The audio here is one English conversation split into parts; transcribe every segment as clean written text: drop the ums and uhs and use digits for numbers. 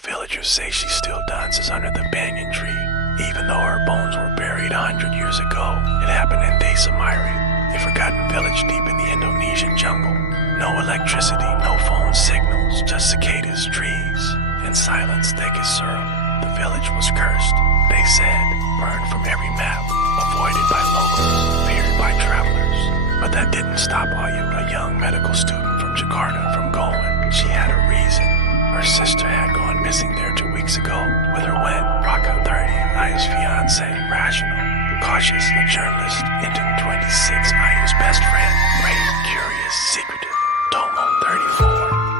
villagers say she still dances under the banyan tree, even though her bones were buried 100 years ago. It happened in Desa Mairi, a forgotten village deep in the Indonesian jungle. No electricity, no phone signals, just cicadas, trees, and silence thick as syrup. The village was cursed, they said, burned from every map, avoided by locals, feared by travelers. But that didn't stop Ayu, a young medical student from Jakarta, from going. She had a reason. Her sister had gone missing there 2 weeks ago. With her went Raka 30, Ayu's fiance, rational, cautious, a journalist, into 26, Ayu's best friend, brave, curious, secretive, Tomo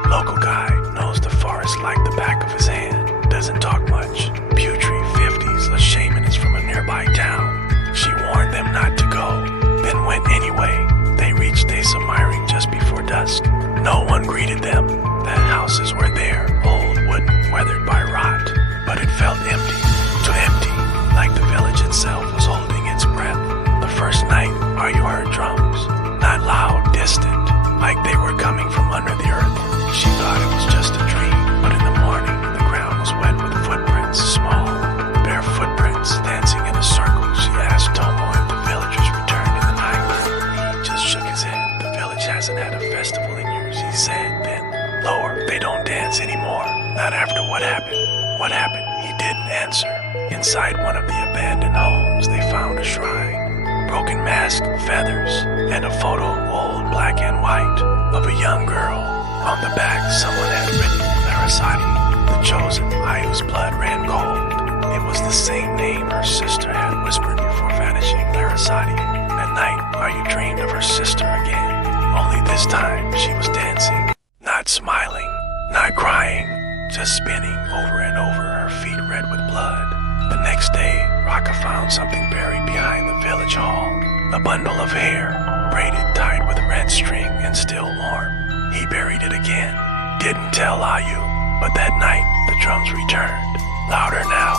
34. Local guy, knows the forest like the back of his hand, doesn't talk much. Putri 50s, a shamanist from a nearby town. She warned them not to go, then went anyway. They reached Desa Mairi just before dusk. No one greeted them. The houses were there, old wooden, weathered by rot, but it felt empty, too empty, like the village itself was holding its breath. The first night, Ayu heard drums, not loud, distant, like they were coming from under the earth. She thought it was just a dream, but in the morning, the ground was wet with footprints, small, bare footprints, dancing in a circle. She asked Tomo if the villagers returned in the night. He just shook his head. The village hasn't had a festival in years, he said. Then, lower, they don't dance anymore. Not after what happened. What happened? He didn't answer. Inside one of the abandoned homes, they found a shrine. Broken mask, feathers, and a photo, old black and white, of a young girl. On the back, someone had written Larasati, the chosen. Ayu's blood ran cold. It was the same name her sister had whispered before vanishing, Larasati. At night, Ayu dreamed of her sister again. Only this time, she was dancing. Not smiling, not crying, just spinning over and over, her feet red with blood. The next day, Raka found something buried behind the village hall. A bundle of hair, braided, tied with red string and still warm. He buried it again. Didn't tell Ayu, but that night, the drums returned. Louder now.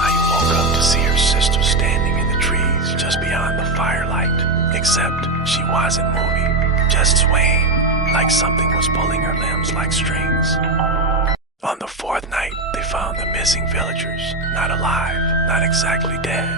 Ayu woke up to see her sister standing in the trees just beyond the firelight. Except she wasn't moving, just swaying, like something was pulling her limbs like strings. On the fourth night, they found the missing villagers, not alive, not exactly dead.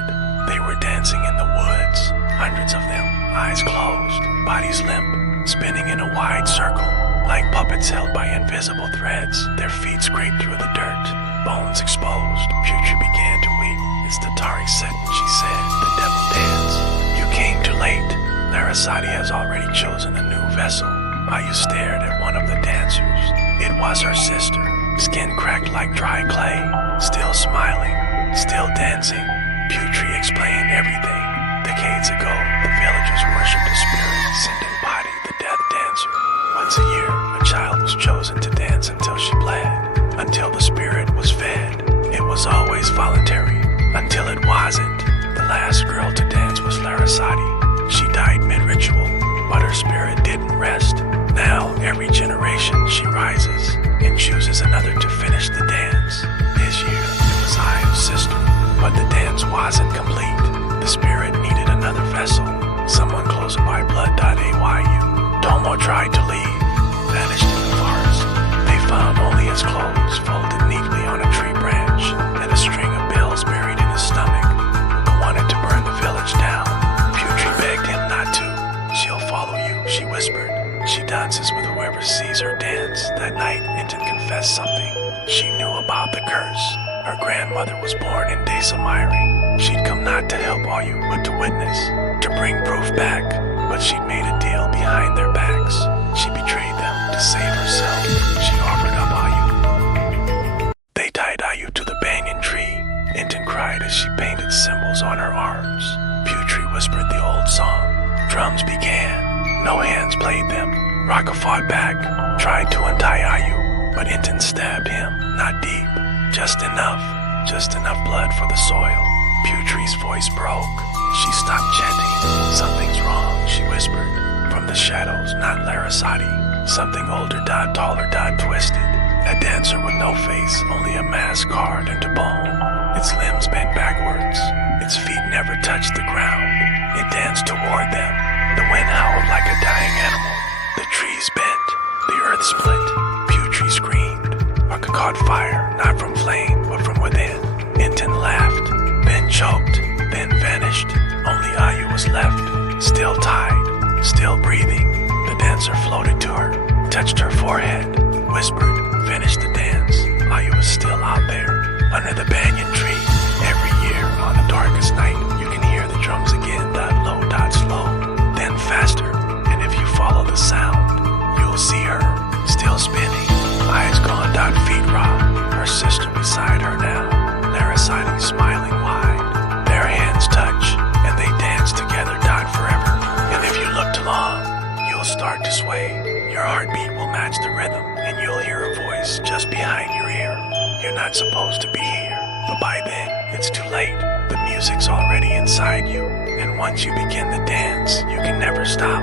They were dancing in the woods, hundreds of them, eyes closed, bodies limp, spinning in a wide circle, like puppets held by invisible threads, their feet scraped through the dirt, bones exposed. Putri began to weep. It's the Tari setting, she said, the devil dance. You came too late. Larasati has already chosen a new vessel. Ayu stared at one of the dancers. It was her sister, skin cracked like dry clay, still smiling, still dancing. Putri explained everything. Decades ago, the villagers worshipped a spirit sent in body, the death dancer. Once a year, a child was chosen to dance until she bled, until the spirit was fed. It was always voluntary, until it wasn't. The last girl to dance was Larasati. She died mid-ritual, but her spirit didn't rest. Now, every generation, she rises and chooses another to finish the dance. This year, it was Ayu's sister, but the dance wasn't complete. The spirit needed another vessel, someone closer by blood.ayu. Tomo tried to leave, vanished in the forest. They found only his clothes folded neatly on a tree branch and a string of bells buried in his stomach. He wanted to burn the village down. Putri begged him not to. She'll follow you, she whispered. She dances with whoever sees her dance. That night, Intan confessed something. She knew about the curse. Her grandmother was born in Desa Mairi. She'd come not to help Ayu, but to witness, to bring proof back. But she'd made a deal behind their backs. She betrayed them to save herself. She offered up Ayu. They tied Ayu to the banyan tree. Intan cried as she painted symbols on her arms. Putri whispered the old song. Drums began. No hands played them. Raka fought back, tried to untie Ayu, but Intan stabbed him, not deep, just enough blood for the soil. Putri's voice broke. She stopped chanting. Something's wrong, she whispered. From the shadows, not Larasati. Something older, taller, twisted. A dancer with no face, only a mask carved into bone. Its limbs bent backwards. Its feet never touched the ground. It danced toward them. The wind howled like a dying animal. The trees bent. The earth split. Putri screamed. Raka caught fire, not from flame, but from within. Inton laughed, then choked, then vanished. Only Ayu was left, still tied, still breathing. The dancer floated to her, touched her forehead, whispered, finished the dance. Ayu was still out there, under the banyan tree. Every year, on the darkest night, you can hear the drums again, dot low, dot slow, then faster. And if you follow the sound, you'll see her, still spinning, eyes gone, dot feet raw. Her sister beside her now, Lara siding, smiling wide. Their hands touch, and they dance together, dot forever. And if you look too long, you'll start to sway. Your heartbeat will match the rhythm, and you'll hear a voice just behind your ear. You're not supposed to be here, but by then, it's too late. The music's already inside you, and once you begin the dance, you can never stop.